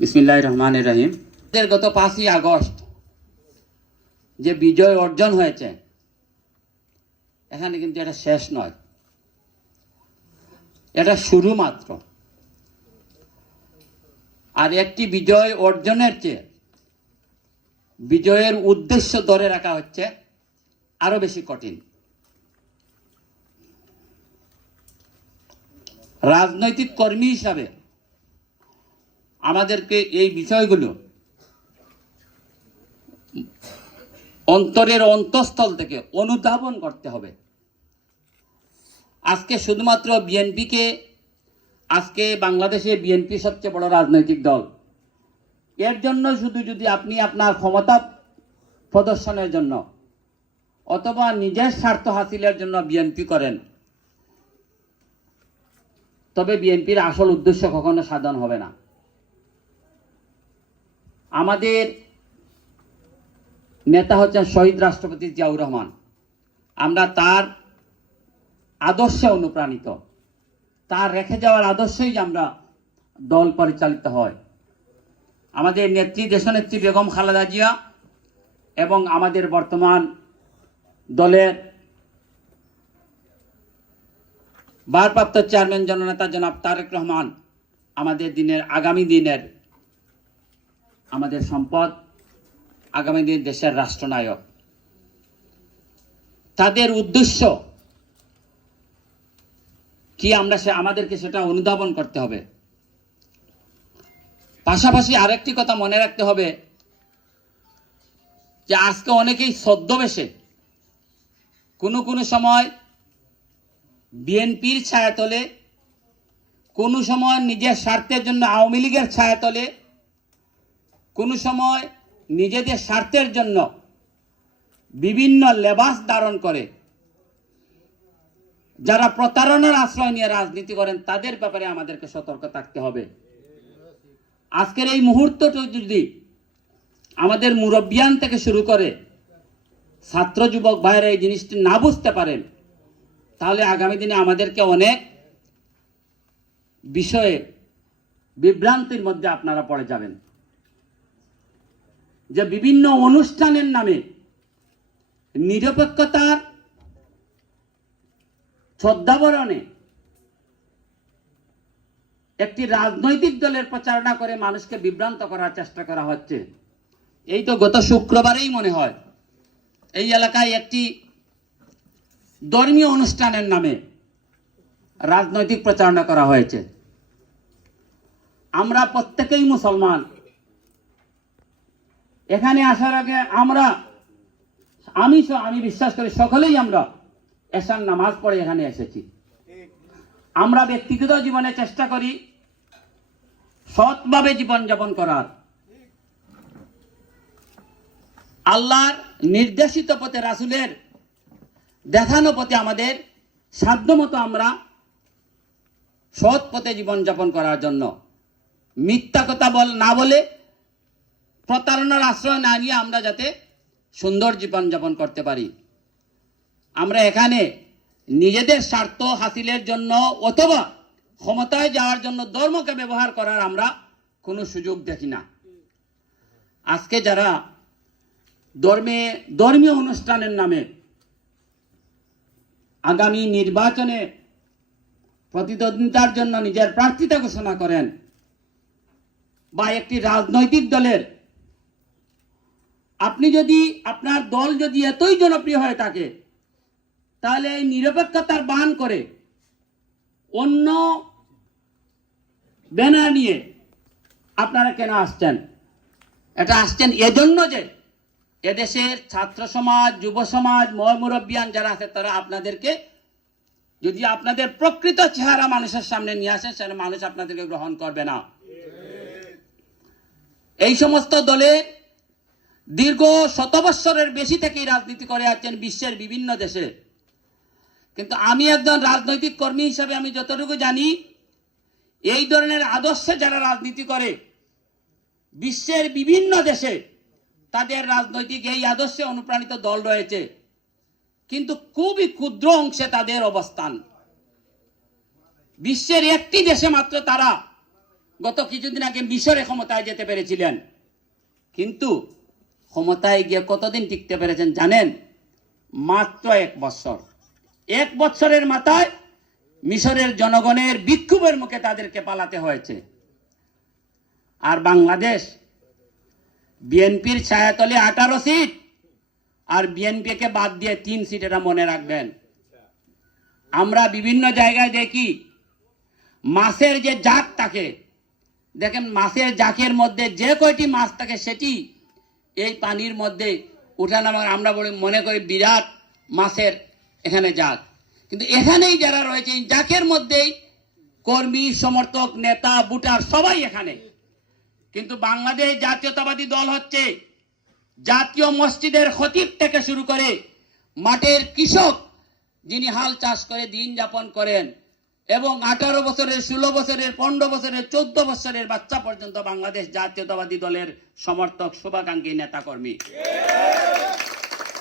বিসমিল্লাহির রহমানির রহিম। গত 5ই আগস্ট যে বিজয় অর্জন হয়েছে, এখানে কিন্তু এটা শেষ নয়, এটা শুরু মাত্র। আর একটি বিজয় অর্জনের চেয়ে বিজয়ের উদ্দেশ্য ধরে রাখা হচ্ছে আরো বেশি কঠিন। রাজনৈতিক কর্মী হিসাবে আমাদেরকে এই বিষয়গুলো অন্তরের অন্তঃস্থল থেকে অনুধাবন করতে হবে। আজকে শুধুমাত্র বিএনপিকে, আজকে বাংলাদেশে বিএনপি সবচেয়ে বড় রাজনৈতিক দল, এর জন্য শুধু যদি আপনি আপনার ক্ষমতা প্রদর্শনের জন্য অথবা নিজের স্বার্থ হাসিলের জন্য বিএনপি করেন, তবে বিএনপির আসল উদ্দেশ্য কখনো সাধন হবে না। আমাদের নেতা হচ্ছেন শহীদ রাষ্ট্রপতি জিয়াউর রহমান। আমরা তার আদর্শে অনুপ্রাণিত, তার রেখে যাওয়ার আদর্শেই আমরা দল পরিচালিত হয়। আমাদের নেত্রী, দেশনেত্রী বেগম খালেদা জিয়া এবং আমাদের বর্তমান দলের ভারপ্রাপ্ত চেয়ারম্যান জননেতা জনাব তারেক রহমান আমাদের আগামী দিনের আমাদের সম্পদ, আগামী দিন দেশের রাষ্ট্রনায়ক। তাদের উদ্দেশ্য কি আমাদেরকে সেটা অনুধাবন করতে হবে। পাশাপাশি আরেকটি কথা মনে রাখতে হবে যে আজকে অনেকেই ছদ্মবেশে কোনো সময় বিএনপির ছায়াতলে, কোনো সময় নিজের স্বার্থের জন্য আওয়ামী লীগের ছায়াতলে, কোনো সময় নিজেদের স্বার্থের জন্য বিভিন্ন লেবাস ধারণ করে যারা প্রতারণার আশ্রয় নিয়ে রাজনীতি করেন, তাদের ব্যাপারে আমাদেরকে সতর্ক থাকতে হবে। আজকের এই মুহূর্তটা যদি আমাদের মুরব্বিয়ান থেকে শুরু করে ছাত্র যুবক ভাইয়েরা এই জিনিসটি না বুঝতে পারেন, তাহলে আগামী দিনে আমাদেরকে অনেক বিষয়ে বিভ্রান্তির মধ্যে আপনারা পড়ে যাবেন। যে বিভিন্ন অনুষ্ঠানের নামে নিরপেক্ষতার শ্রদ্ধাবরণে একটি রাজনৈতিক দলের প্রচারণা করে মানুষকে বিভ্রান্ত করার চেষ্টা করা হচ্ছে। এই তো গত শুক্রবারেই মনে হয় এই এলাকায় একটি ধর্মীয় অনুষ্ঠানের নামে রাজনৈতিক প্রচারণা করা হয়েছে। আমরা প্রত্যেকেই মুসলমান। এখানে আসার আগে আমি বিশ্বাস করি সকলেই আমরা এশার নামাজ পড়ে এখানে এসেছি। আমরা ব্যক্তিগত জীবনে চেষ্টা করি সৎভাবে জীবনযাপন করার, আল্লাহর নির্দেশিত পথে, রাসূলের দেখানো পথে আমাদের সাধ্যমতো আমরা সৎ পথে জীবনযাপন করার জন্য, মিথ্যা কথা না বলে, প্রতারণার আশ্রয় না নিয়ে আমরা যাতে সুন্দর জীবনযাপন করতে পারি। আমরা এখানে নিজেদের স্বার্থ হাসিলের জন্য অথবা ক্ষমতায় যাওয়ার জন্য ধর্মকে ব্যবহার করার আমরা কোনো সুযোগ দেখি না। আজকে যারা ধর্মীয় অনুষ্ঠানের নামে আগামী নির্বাচনে প্রতিদ্বন্দ্বিতার জন্য নিজের প্রার্থিতা ঘোষণা করেন, বা একটি রাজনৈতিক দলের আপনার দল যদি এতই জনপ্রিয় হয়ে থাকে, তাহলে এই নিরপেক্ষতার বান করে অন্য ব্যানার নিয়ে আপনারা কেন আসছেন? এটা আসছেন এজন্য যে এদেশের ছাত্র সমাজ, যুব সমাজ, মুরব্বিয়ান যারা আছে, তারা আপনাদেরকে, যদি আপনাদের প্রকৃত চেহারা মানুষের সামনে নিয়ে আসেন, সেটা মানুষ আপনাদেরকে গ্রহণ করবে না। এই সমস্ত দলে দীর্ঘ শত বৎসরের বেশি থেকেই রাজনীতি করে আছেন বিশ্বের বিভিন্ন দেশে। কিন্তু আমি একজন রাজনৈতিক কর্মী হিসাবে আমি যতটুকু জানি, এই ধরনের আদর্শে যারা রাজনীতি করে বিশ্বের বিভিন্ন দেশে, তাদের রাজনৈতিক এই আদর্শে অনুপ্রাণিত দল রয়েছে, কিন্তু খুবই ক্ষুদ্র অংশে তাদের অবস্থান। বিশ্বের একটি দেশে মাত্র তারা গত কিছুদিন আগে মিশরে ক্ষমতায় যেতে পেরেছিলেন, কিন্তু ক্ষমতায় গিয়ে কতদিন টিকতে পেরেছেন জানেন? মাত্র 1 বছর। 1 বছরের মাথায় মিশরের জনগণের বিক্ষোভের মুখে তাদেরকে পালাতে হয়েছে। আর বাংলাদেশ বিএনপির ছায়াতলে 18 সিট, আর বিএনপিকে বাদ দিয়ে 3 সিট, এটা মনে রাখবেন। আমরা বিভিন্ন জায়গায় দেখি মাছের যে জাক থাকে, দেখেন মাছের জাকের মধ্যে যে কয়টি মাছ থাকে সেটি এই পানির মধ্যে উঠানামা, আমরা মনে করি বিরাট মাছের এখানে জাক, কিন্তু এখানেই যারা রয়েছে এই জাকের মধ্যেই কর্মী, সমর্থক, নেতা, ভোটার সবাই এখানে। কিন্তু বাংলাদেশ জাতীয়তাবাদী দল হচ্ছে জাতীয় মসজিদের খতিব থেকে শুরু করে মাঠের কৃষক, যিনি হাল চাষ করে দিন যাপন করেন, এবং 18 বছরের, 16 বছরের, 15 বছরের, 14 বছরের বাচ্চা পর্যন্ত বাংলাদেশ জাতীয়তাবাদী দলের সমর্থক, শুভাকাঙ্ক্ষী, নেতাকর্মী।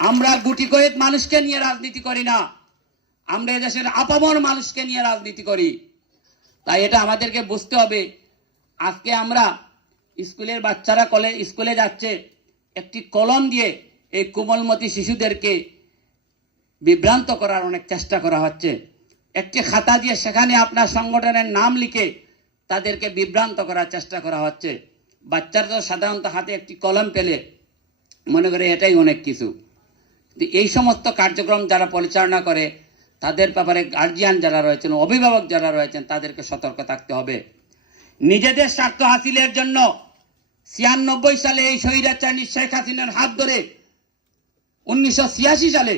আমরা গুটি কয়েক মানুষকে নিয়ে রাজনীতি করি না, আমরা এদেশের আপামর মানুষকে নিয়ে রাজনীতি করি। তাই এটা আমাদেরকে বুঝতে হবে। আজকে আমরা স্কুলের বাচ্চারা স্কুলে যাচ্ছে, একটি কলম দিয়ে এই কোমলমতি শিশুদেরকে বিভ্রান্ত করার অনেক চেষ্টা করা হচ্ছে। একটি খাতা দিয়ে সেখানে আপনার সংগঠনের নাম লিখে তাদেরকে বিভ্রান্ত করার চেষ্টা করা হচ্ছে। বাচ্চারা তো সাধারণত হাতে একটি কলম পেলে মনে করে এটাই অনেক কিছু। এই সমস্ত কার্যক্রম যারা পরিচালনা করে তাদের ব্যাপারে গার্জিয়ান যারা রয়েছেন, অভিভাবক যারা রয়েছেন, তাদেরকে সতর্ক থাকতে হবে। নিজেদের স্বার্থ হাসিলের জন্য 96 সালে এই স্বৈরাচারী শেখ হাসিনার হাত ধরে 1986 সালে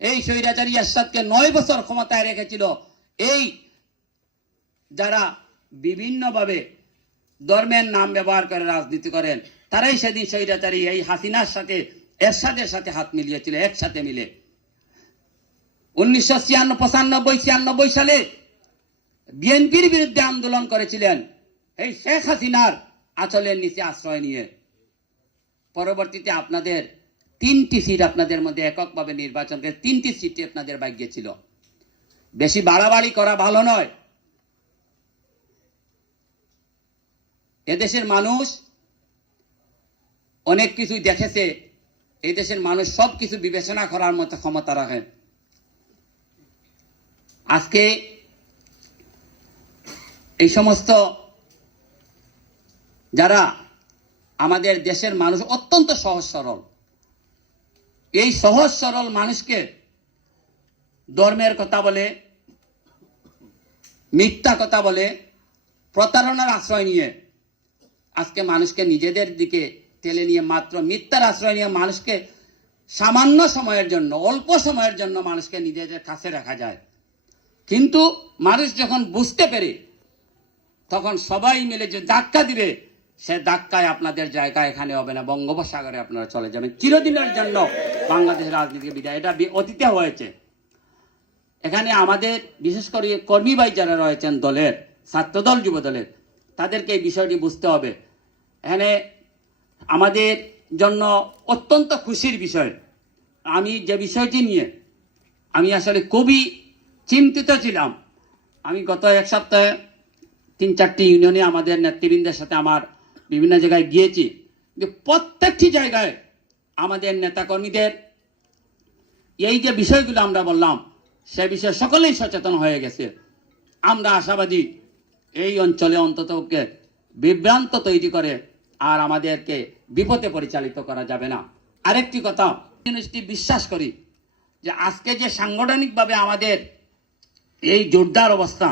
এই স্বৈরাচারী এরশাদকে 9 বছর ক্ষমতায় রেখেছিল এই যারা বিভিন্নভাবে ধর্মের নাম ব্যবহার করে রাজনীতি করেন, তারাই সেদিন স্বৈরাচারী এই হাসিনার সাথে, এরশাদের সাথে হাত মিলিয়েছিল, একসাথে মিলে। 1995 সালে বিএনপির বিরুদ্ধে আন্দোলন করেছিলেন এই শেখ হাসিনার আঁচলের নিচে আশ্রয় নিয়ে। পরবর্তীতে আপনাদের 3টি সিট আপনাদের মধ্যে এককভাবে নির্বাচন করে 3টি সিটে আপনাদের ভাগ্যে ছিল। বেশি বাড়াবাড়ি করা ভালো নয়। এদেশের মানুষ অনেক কিছুই দেখেছে, এই দেশের মানুষ সব কিছু বিবেচনা করার মতো ক্ষমতা রাখেন। আজকে এই সমস্ত যারা আমাদের দেশের মানুষ অত্যন্ত সহজ সরল, এই সহজ সরল মানুষকে ধর্মের কথা বলে, মিথ্যা কথা বলে, প্রতারণার আশ্রয় নিয়ে আজকে মানুষকে নিজেদের দিকে টেনে নিয়ে, মাত্র মিথ্যার আশ্রয় নিয়ে মানুষকে সামান্য সময়ের জন্য, অল্প সময়ের জন্য মানুষকে নিজেদের কাছে রাখা যায়। কিন্তু মানুষ যখন বুঝতে পেরে তখন সবাই মিলে যে ধাক্কা দিবে, সে ধাক্কায় আপনাদের জায়গা এখানে হবে না, বঙ্গোপসাগরে আপনারা চলে যাবেন চিরদিনের জন্য। বাংলাদেশের রাজনীতি বিদায়, এটা অতীতে হয়েছে। এখানে আমাদের বিশেষ করে কর্মী ভাই যারা রয়েছেন দলের, ছাত্রদল, যুব দলের, তাদেরকে এই বিষয়টি বুঝতে হবে। এখানে আমাদের জন্য অত্যন্ত খুশির বিষয়, আমি যে বিষয়টি নিয়ে আমি আসলে খুবই চিন্তিত ছিলাম। আমি গত 1 সপ্তাহে 3-4টি ইউনিয়নে আমাদের নেতৃবৃন্দের সাথে আমার বিভিন্ন জায়গায় গিয়েছি, কিন্তু প্রত্যেকটি জায়গায় আমাদের নেতাকর্মীদের এই যে বিষয়গুলো আমরা বললাম, সে বিষয়ে সকলেই সচেতন হয়ে গেছে। আমরা আশাবাদী এই অঞ্চলে অন্তত বিভ্রান্ত তৈরি করে আর আমাদেরকে বিপথে পরিচালিত করা যাবে না। আরেকটি কথা, জিনিসটি বিশ্বাস করি যে আজকে যে সাংগঠনিকভাবে আমাদের এই জোরদার অবস্থা,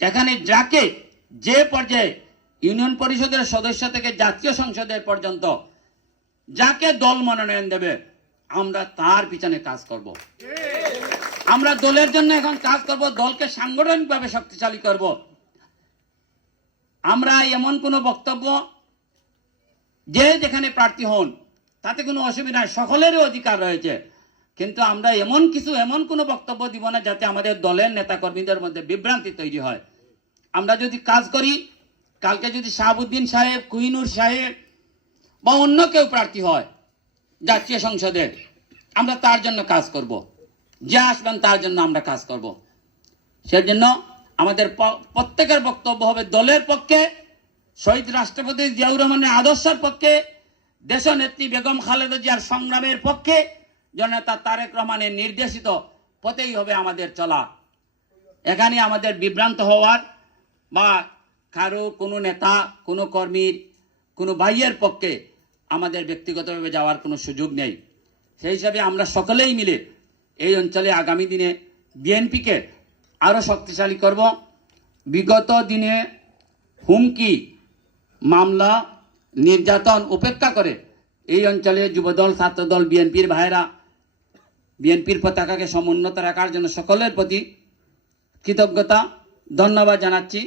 এখানে যাকে যে পর্যায়ে ইউনিয়ন পরিষদের সদস্য থেকে জাতীয় সংসদের পর্যন্ত যাকে দল মনোনয়ন দেবে, আমরা তার পিছনে কাজ করব। আমরা দলের জন্য এখন কাজ করব, দলকে সাংগঠনিকভাবে শক্তিশালী করব। আমরা এমন কোনো বক্তব্য, যে যেখানে প্রার্থী হন তাতে কোনো অসুবিধা নাই, সকলেরই অধিকার রয়েছে, কিন্তু আমরা এমন কোনো বক্তব্য দিব না যাতে আমাদের দলের নেতা কর্মীদের মধ্যে বিভ্রান্তি তৈরি হয়। আমরা যদি কাজ করি, কালকে যদি শাহাবুদ্দিন সাহেব, কুহিনুর সাহেব বা অন্য কেউ প্রার্থী হয় জাতীয় সংসদে, আমরা তার জন্য কাজ করব। যে আসবেন তার জন্য আমরা কাজ করব। সেজন্য আমাদের প্রত্যেকের বক্তব্য হবে দলের পক্ষে, শহীদ রাষ্ট্রপতি জিয়াউর রহমানের আদর্শের পক্ষে, দেশনেত্রী বেগম খালেদা জিয়ার সংগ্রামের পক্ষে, জননেতা তারেক রহমানের নির্দেশিত পথেই হবে আমাদের চলা। এখানে আমাদের বিভ্রান্ত হওয়ার বা কারো কোনো নেতা, কোনো কর্মীর, কোনো ভাইয়ের পক্ষে আমাদের ব্যক্তিগতভাবে যাওয়ার কোনো সুযোগ নেই। সেই হিসাবে আমরা সকলেই মিলে এই অঞ্চলে আগামী দিনে বিএনপিকে আরও শক্তিশালী করব। বিগত দিনে হুমকি, মামলা, নির্যাতন উপেক্ষা করে এই অঞ্চলে যুবদল, ছাত্রদল, বিএনপির ভাইয়েরা বিএনপির পতাকাকে সমুন্নত রাখার জন্য সকলের প্রতি কৃতজ্ঞতা, ধন্যবাদ জানাচ্ছি।